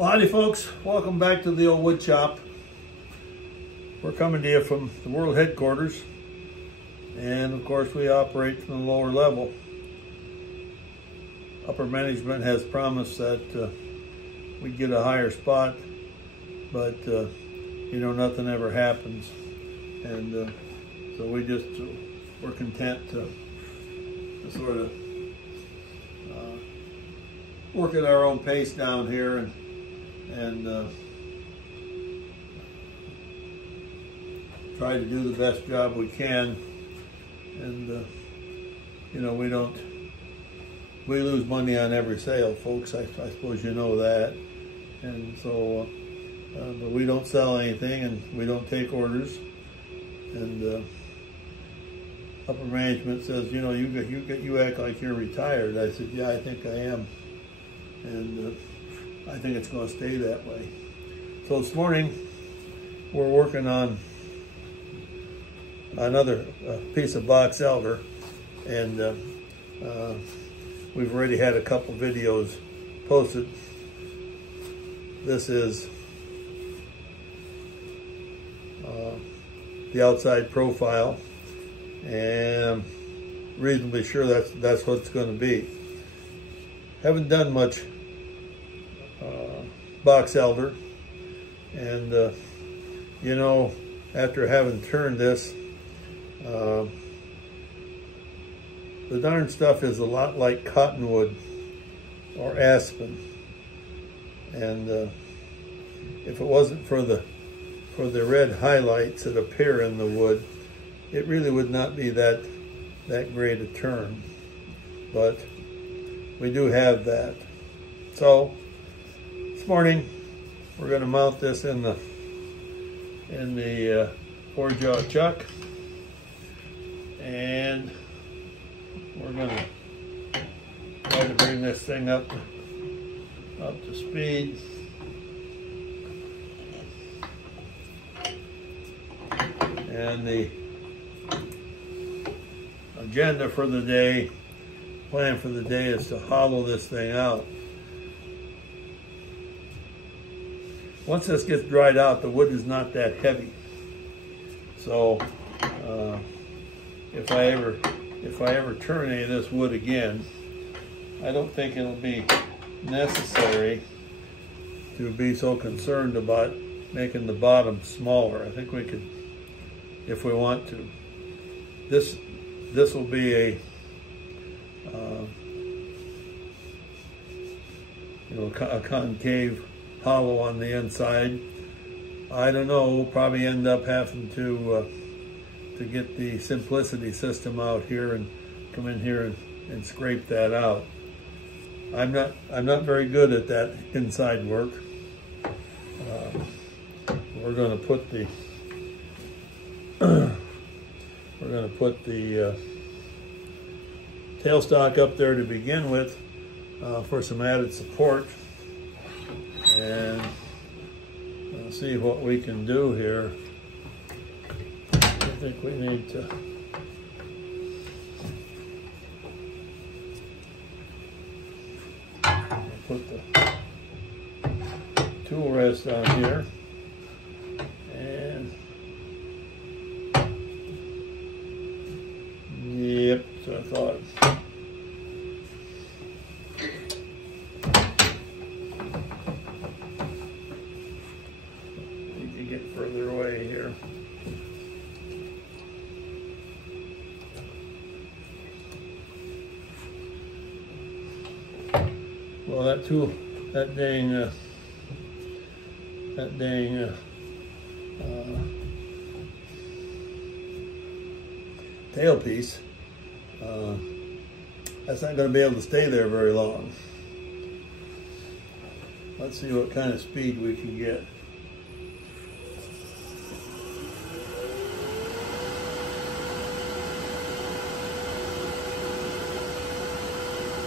Well, howdy folks, welcome back to the old wood shop. We're coming to you from the world headquarters, and of course we operate from the lower level. Upper management has promised that we'd get a higher spot, but nothing ever happens, and so we're content to sort of work at our own pace down here and try to do the best job we can. And we lose money on every sale, folks. I suppose you know that. And so but we don't sell anything, and we don't take orders. And upper management says, you act like you're retired. I said, yeah, I think I am, and I think it's going to stay that way. So this morning we're working on another piece of box elder, and we've already had a couple videos posted. This is the outside profile, and I'm reasonably sure that's what it's going to be. Haven't done much box elder, and after having turned this, the darn stuff is a lot like cottonwood or aspen, and if it wasn't for the red highlights that appear in the wood, it really would not be that great a turn, but we do have that. So this morning we're going to mount this in the 4-jaw chuck, and we're going to try to bring this thing up to speed. And the agenda for the day, plan for the day, is to hollow this thing out. Once this gets dried out, the wood is not that heavy. So if I ever turn any of this wood again, I don't think it'll be necessary to be so concerned about making the bottom smaller. I think we could, if we want to. This will be a a concave hollow on the inside. I don't know, we'll probably end up having to get the Simplicity system out here and come in here and scrape that out. I'm not very good at that inside work. We're going to put the tailstock up there to begin with, for some added support, and see what we can do here. I think we need to put the tool rest on here, and yep, so I thought. Need to get further away here. Well, that dang tailpiece, that's not going to be able to stay there very long. Let's see what kind of speed we can get.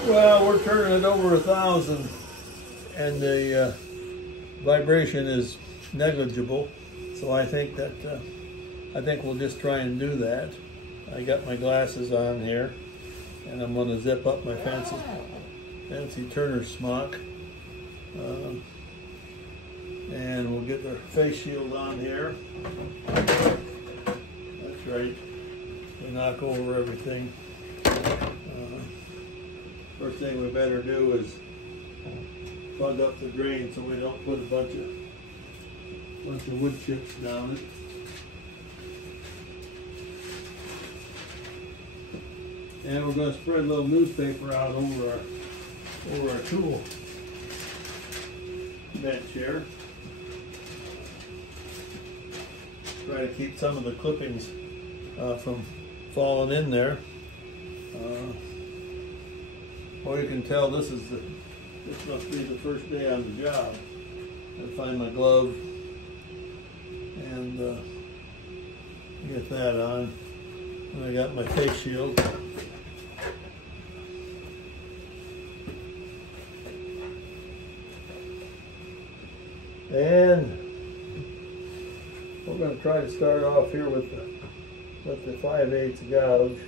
Well, we're turning it over 1,000, and the vibration is negligible. So I think we'll just try and do that. I got my glasses on here, and I'm going to zip up my fancy Turner smock. And we'll get the face shield on here. That's right. We knock over everything. First thing we better do is plug up the drain so we don't put a bunch of wood chips down it. And we're going to spread a little newspaper out over our tool bench here. Try to keep some of the clippings from falling in there. Well, you can tell this must be the first day on the job. I find my glove and get that on. And I got my face shield. And we're going to try to start off here with the 5/8 gouge.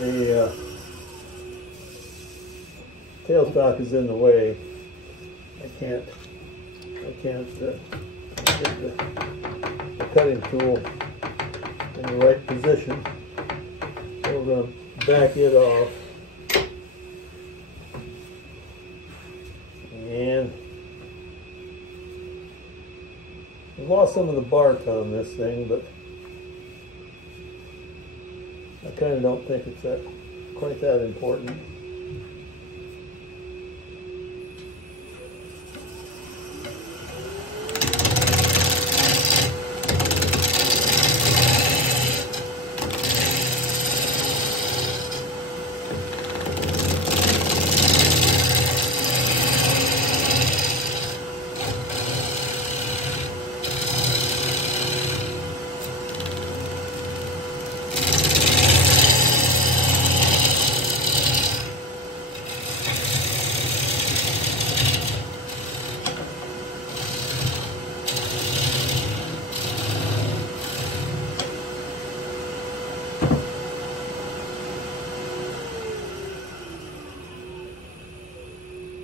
The tailstock is in the way. I can't get the cutting tool in the right position. So we're going to back it off. And we've lost some of the bark on this thing, but I kind of don't think it's quite that important.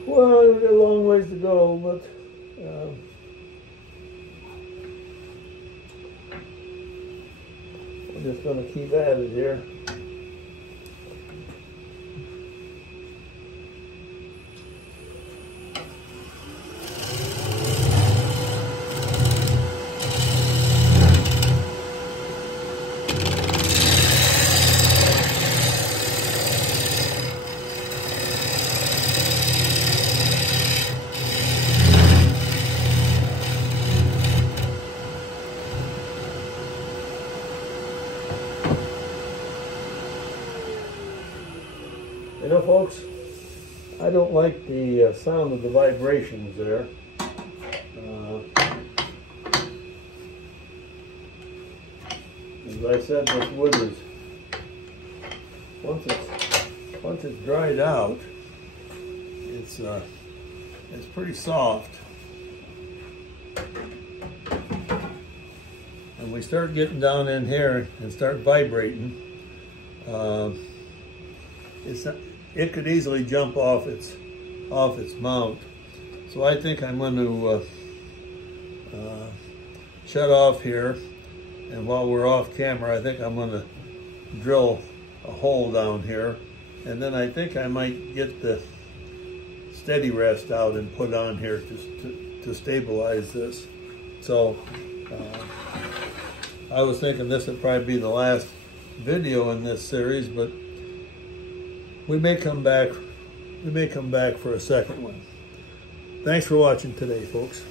Well, we've got a long ways to go, but we're just going to keep at it here. You know, folks, I don't like the sound of the vibrations there. As I said, this wood is, once it's dried out, it's pretty soft. And we start getting down in here and start vibrating. It could easily jump off its mount. So I think I'm going to shut off here, and while we're off camera, I think I'm going to drill a hole down here, and then I think I might get the steady rest out and put on here to stabilize this. So I was thinking this would probably be the last video in this series, but we may come back for a second one. Thanks for watching today, folks.